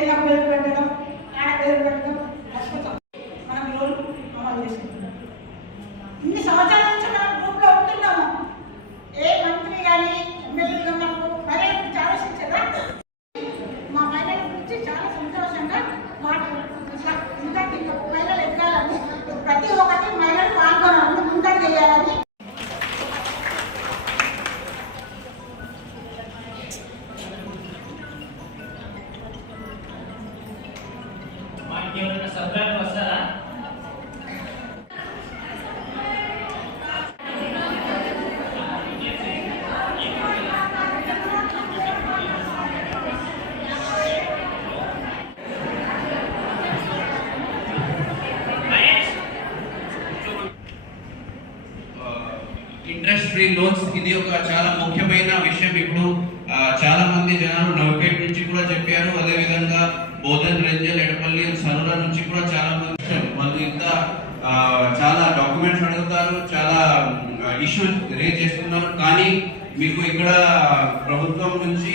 que la free loans ఇది ఒక చాలా ముఖ్యమైన విషయం. ఇప్పుడు చాలా మంది జనాలు నవ్వుపేట నుంచి కూడా చెప్పారు. అదే విధంగా బోధన్ రంజల్ ఎడపల్లి సరుల నుంచి కూడా చాలా మంది వాళ్ళు ఇంత చాలా డాక్యుమెంట్స్ అడుగుతారు. చాలా ఇష్యూస్ రేజ్ చేస్తున్నారు. కానీ మీకు ఇక్కడ ప్రభుత్వం నుంచి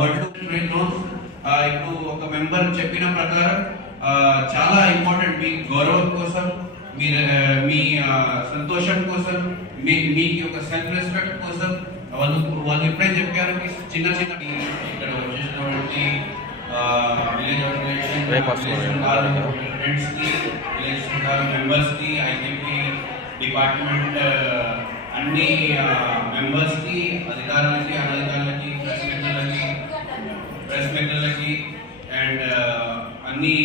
వడ్లు ఫ్రీ లోన్స్ ఇప్పుడు ఒక మెంబర్ చెప్పిన ప్రకారం చాలా ఇంపార్టెంట్ మీ గౌరవం కోసం మీ మీ సంతోషం కోసం మీ మీకు ఒక సెల్ఫ్ రెస్పెక్ట్ కోసం వాళ్ళు వాళ్ళు ఎప్పుడైతే చెప్పారు చిన్న చిన్న ఇక్కడ వచ్చేసినటువంటి విలేజ్ ఆర్గనైజేషన్ ఫ్రెండ్స్కి విలేజ్ మెంబర్స్కి ఐకేపీ డిపార్ట్మెంట్ అన్ని మెంబర్స్కి అధికారులకి అనధికారులకి ప్రెస్ మిత్రులకి ప్రెస్ మిత్రులకి అండ్ అన్ని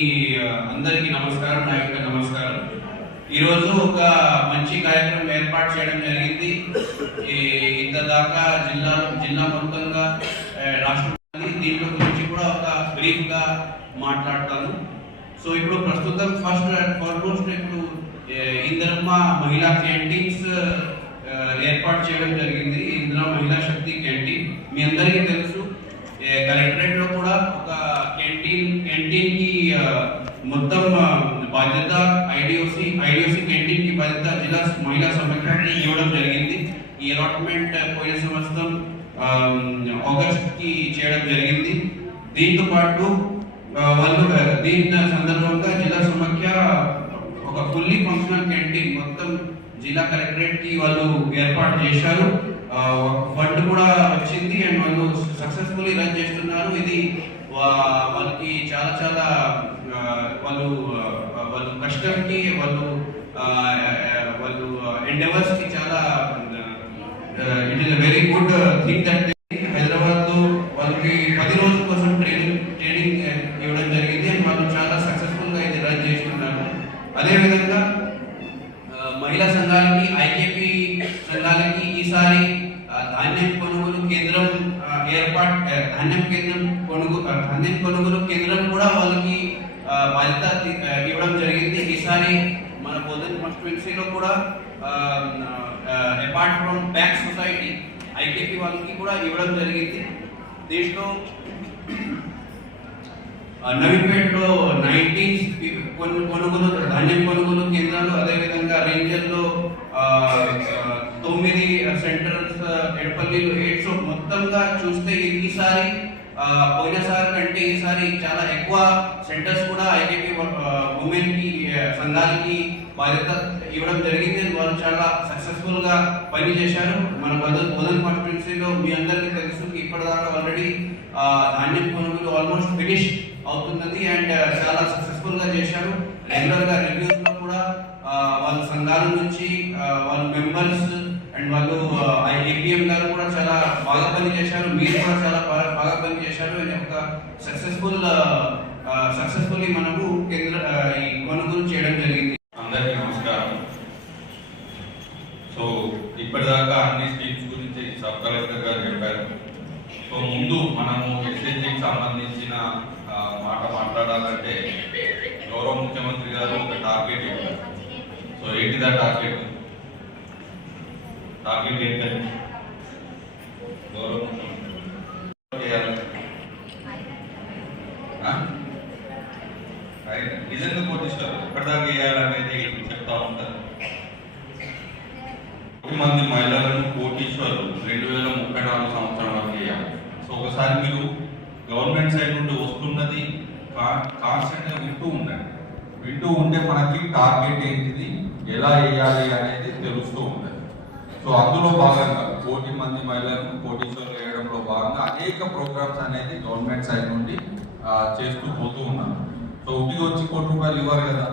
అందరికీ నమస్కారం నా యొక్క నమస్కారం. ఈరోజు ఒక మంచి కార్యక్రమం ఏర్పాటు చేయడం జరిగింది. ఇంత దాకా జిల్లా జిల్లా మొత్తంగా రాష్ట్రం దీంట్లో గురించి కూడా ఒక బ్రీఫ్గా మాట్లాడతాను. సో ఇప్పుడు ప్రస్తుతం ఫస్ట్ అండ్ ఫార్మోస్ట్ ఇప్పుడు ఇంద్రమ్మ మహిళా క్యాంటీన్స్ ఏర్పాటు చేయడం జరిగింది. ఇందిరా మహిళా శక్తి క్యాంటీన్. మీ అందరికీ తెలుసు కలెక్టరేట్లో కూడా ఒక క్యాంటీన్ క్యాంటీన్కి మొత్తం బాధ్యత ఐడిఓసి ఐడిఓసి క్యాంటీన్కి బాధ్యత జిల్లా మహిళా సంరక్షణకి ఇవ్వడం జరిగింది. ఈ అలాట్మెంట్ పోయిన సంవత్సరం ఆగస్ట్కి చేయడం జరిగింది. దీంతో పాటు వాళ్ళు దీని సందర్భంగా జిల్లా సమాఖ్య ఒక ఫుల్లీ ఫంక్షనల్ క్యాంటీన్ మొత్తం జిల్లా కలెక్టరేట్కి వాళ్ళు ఏర్పాటు చేశారు. ఫండ్ కూడా వచ్చింది అండ్ వాళ్ళు సక్సెస్ఫుల్లీ రన్ చేస్తున్నారు. ఇది వా- వాళ్ళకి చాలా చాలా వాళ్ళు ఆ, వాళ్ళు కష్టంకి వాళ్ళు ఆ, వాళ్ళు కి చాలా it is very good thing that బాధ్యత ఇవ్వడం జరిగింది. ఈసారి మన బోధన్ కాన్స్టిట్యున్సీలో కూడా apart from bank society IKP వాళ్ళకి కూడా ఇవ్వడం జరిగింది. దీంట్లో నవీపేటలో నైన్టీన్ కొనుగోలు ధాన్యం కొనుగోలు ఉమెన్కి ఆ, సంఘాలకి బాధ్యత ఇవ్వడం జరిగింది. వాళ్ళు చాలా సక్సెస్ఫుల్గా పని చేశారు. మన బదల్ బోధన్ కాన్స్టిట్యున్సీలో మీ అందరికీ తెలుసు ఇప్పటిదాకా ఆల్రెడీ ధాన్యం కొనుగోలు ఆల్మోస్ట్ ఫినిష్ అవుతున్నది. అండ్ చాలా సక్సెస్ఫుల్గా చేశారు. రెగ్యులర్గా రివ్యూస్లో కూడా వాళ్ళ సంఘాల నుంచి వాళ్ళ మెంబర్స్ అండ్ వాళ్ళు ఏపీఎం గారు కూడా చాలా బాగా పని చేశారు. మీరు కూడా చాలా బాగా బాగా పని చేశారు. ఒక సక్సెస్ఫుల్ సక్సెస్ఫుల్లీ మనము కేంద్ర ఆ, ఈ కొనుగోలు చేయడం జరిగింది అందరికీ నమస్కారం సో ఇప్పటిదాకా అన్ని స్కీమ్స్ గురించి సబ్ కలెక్టర్ గారు చెప్పారు సో ముందు మనము ఎస్ఎస్జికి సంబంధించిన ఆ, మాట మాట్లాడాలంటే గౌరవ ముఖ్యమంత్రి గారు ఒక టార్గెట్ ఇవ్వాలి సో ఏంటిదా టార్గెట్ టార్గెట్ ఏంటంటే గౌరవ. ముఖ్యమంత్రి చేయాలి? ఆ? రైట్. నిజంగా కోటిస్తారు ఎప్పటిదాకా వేయాలనేది చెప్తా ఉంటారు కోటి మంది మహిళలను కోటీశ్వరులు రెండు వేల ముప్పై నాలుగు సంవత్సరం వరకు వేయాలి సో ఒకసారి మీరు గవర్నమెంట్ సైడ్ నుండి వస్తున్నది కాన్స్టెంట్గా వింటూ ఉండండి. వింటూ ఉంటే మనకి టార్గెట్ ఏంటిది? ఎలా వేయాలి అనేది తెలుస్తూ ఉంటుంది. సో అందులో భాగంగా కోటి మంది మహిళలను కోటీశ్వర్లు వేయడంలో భాగంగా అనేక ప్రోగ్రామ్స్ అనేది గవర్నమెంట్ సైడ్ నుండి చేస్తూ పోతూ ఉన్నారు. సో ఒకటి వచ్చి కోటి రూపాయలు ఇవ్వరు కదా.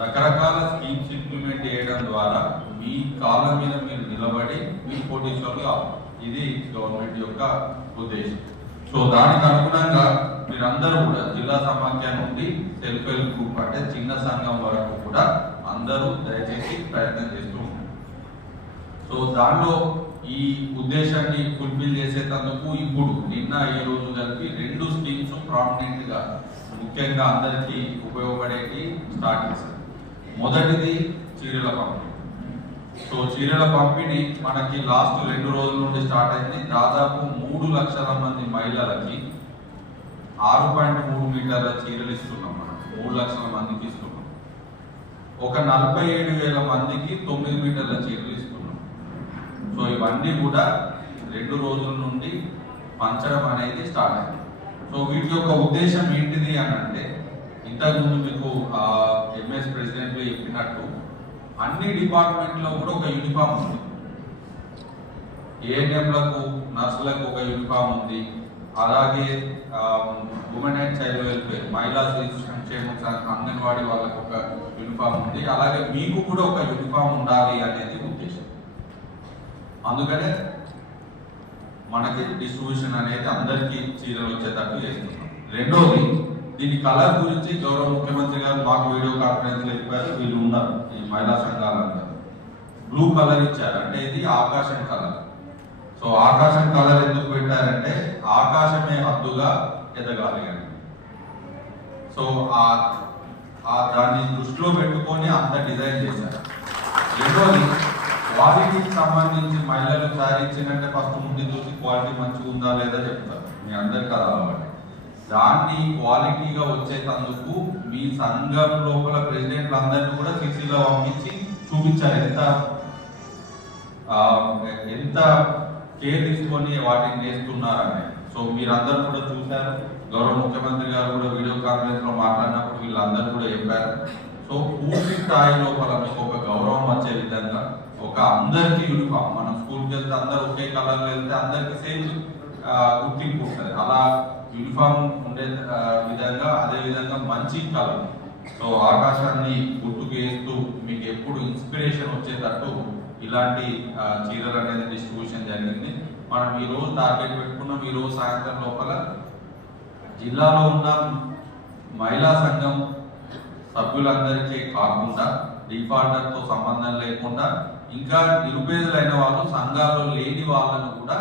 రకరకాల స్కీమ్స్ ఇంప్లిమెంట్ చేయడం ద్వారా మీ కాళ్ళ మీద మీరు నిలబడి మీ కోటీశ్వర్లు కావాలి. ఇది గవర్నమెంట్ యొక్క ఉద్దేశం. సో దానికి అనుగుణంగా మీరందరూ కూడా జిల్లా సమాఖ్య నుండి సెల్ఫ్ హెల్ప్ గ్రూప్ అంటే చిన్న సంఘం వరకు కూడా అందరూ దయచేసి ప్రయత్నం చేస్తూ ఉంటారు సో దానిలో ఈ ఉద్దేశాన్ని ఫుల్ఫిల్ చేసేటందుకు ఇప్పుడు నిన్న ఈ రోజు కలిపి రెండు స్కీమ్స్ ప్రామినెంట్గా ముఖ్యంగా అందరికీ ఉపయోగపడేటి స్టార్ట్ చేశారు. మొదటిది చీరల పంపిణీ. సో చీరల పంపిణీ మనకి లాస్ట్ రెండు రోజుల నుండి స్టార్ట్ అయింది. దాదాపు మూడు లక్షల మంది మహిళలకి ఆరు పాయింట్ మూడు మీటర్ల చీరలు ఇస్తున్నాం మనం. మూడు లక్షల మందికి ఇస్తున్నాం. ఒక నలభై ఏడు వేల మందికి తొమ్మిది మీటర్ల చీరలు ఇస్తున్నాం. సో ఇవన్నీ కూడా రెండు రోజుల నుండి పంచడం అనేది స్టార్ట్ అయింది. సో వీటి యొక్క ఉద్దేశం ఏంటిది అని అంటే ఇంతకుముందు మీకు ఎంఎస్ ప్రెసిడెంట్ చెప్పినట్టు అన్ని డిపార్ట్మెంట్లో కూడా ఒక యూనిఫామ్ ఉంది. ఏఎన్ఎంలకు నర్సులకు ఒక యూనిఫామ్ ఉంది. అలాగే ఉమెన్ అండ్ చైల్డ్ వెల్ఫేర్ మహిళా శిశు సంక్షేమ అంగన్వాడీ వాళ్ళకు ఒక యూనిఫామ్ ఉంది. అలాగే మీకు కూడా ఒక యూనిఫామ్ ఉండాలి అనేది ఉద్దేశం. అందుకనే మనకి డిస్ట్రిబ్యూషన్ అనేది అందరికీ చీరలు వచ్చేటట్టు చేస్తున్నాం. రెండోది దీని కలర్ గురించి గౌరవ ముఖ్యమంత్రి గారు మాకు వీడియో కాన్ఫరెన్స్లో చెప్పారు. వీళ్ళు ఉన్నారు ఈ మహిళా సంఘాలందరూ బ్లూ కలర్ ఇచ్చారు. అంటే ఇది ఆకాశం కలర్ సో ఆకాశం కలర్ ఎందుకు పెట్టారంటే ఆకాశమే హద్దుగా ఎదగాలి అని సో ఆ దాన్ని దృష్టిలో పెట్టుకొని అంత డిజైన్ చేశారు. రెండోది క్వాలిటీకి సంబంధించి మహిళలు శారీ ఫస్ట్ ముందు చూసి క్వాలిటీ మంచిగా ఉందా లేదా చెప్తారు. మీ అందరికి అది అలవాటు. దాన్ని క్వాలిటీగా వచ్చేటందుకు మీ సంఘం లోపల ప్రెసిడెంట్లు అందరినీ కూడా సిసిలో పంపించి చూపించారు ఎంత ఎంత కేర్ తీసుకొని వాటిని నేస్తున్నారని. సో మీరందరూ కూడా చూశారు. గౌరవ ముఖ్యమంత్రి గారు కూడా వీడియో కాన్ఫరెన్స్లో మాట్లాడినప్పుడు వీళ్ళందరూ కూడా చెప్పారు. సో పూర్తి స్థాయి లోపల మీకు ఒక గౌరవం వచ్చే విధంగా ఒక అందరికీ యూనిఫామ్ మనం స్కూల్కి వెళ్తే అందరూ ఒకే కలర్ వెళ్తే అందరికి సేమ్ గుర్తింపు ఉంటుంది. అలా యూనిఫామ్ ఉండే విధంగా అదే విధంగా మంచి కలర్ సో ఆకాశాన్ని గుర్తుకు వేస్తూ మీకు ఎప్పుడు ఇన్స్పిరేషన్ వచ్చేటట్టు ఇలాంటి చీరలు అనేది డిస్ట్రిబ్యూషన్ జరిగింది. మనం ఈ రోజు టార్గెట్ పెట్టుకున్నాం. ఈ రోజు సాయంత్రం లోపల జిల్లాలో ఉన్న మహిళా సంఘం సభ్యులందరికీ కాకుండా డిఫాల్టర్తో సంబంధం లేకుండా ఇంకా నిరుపేదలైన వాళ్ళు సంఘాల్లో లేని వాళ్ళను కూడా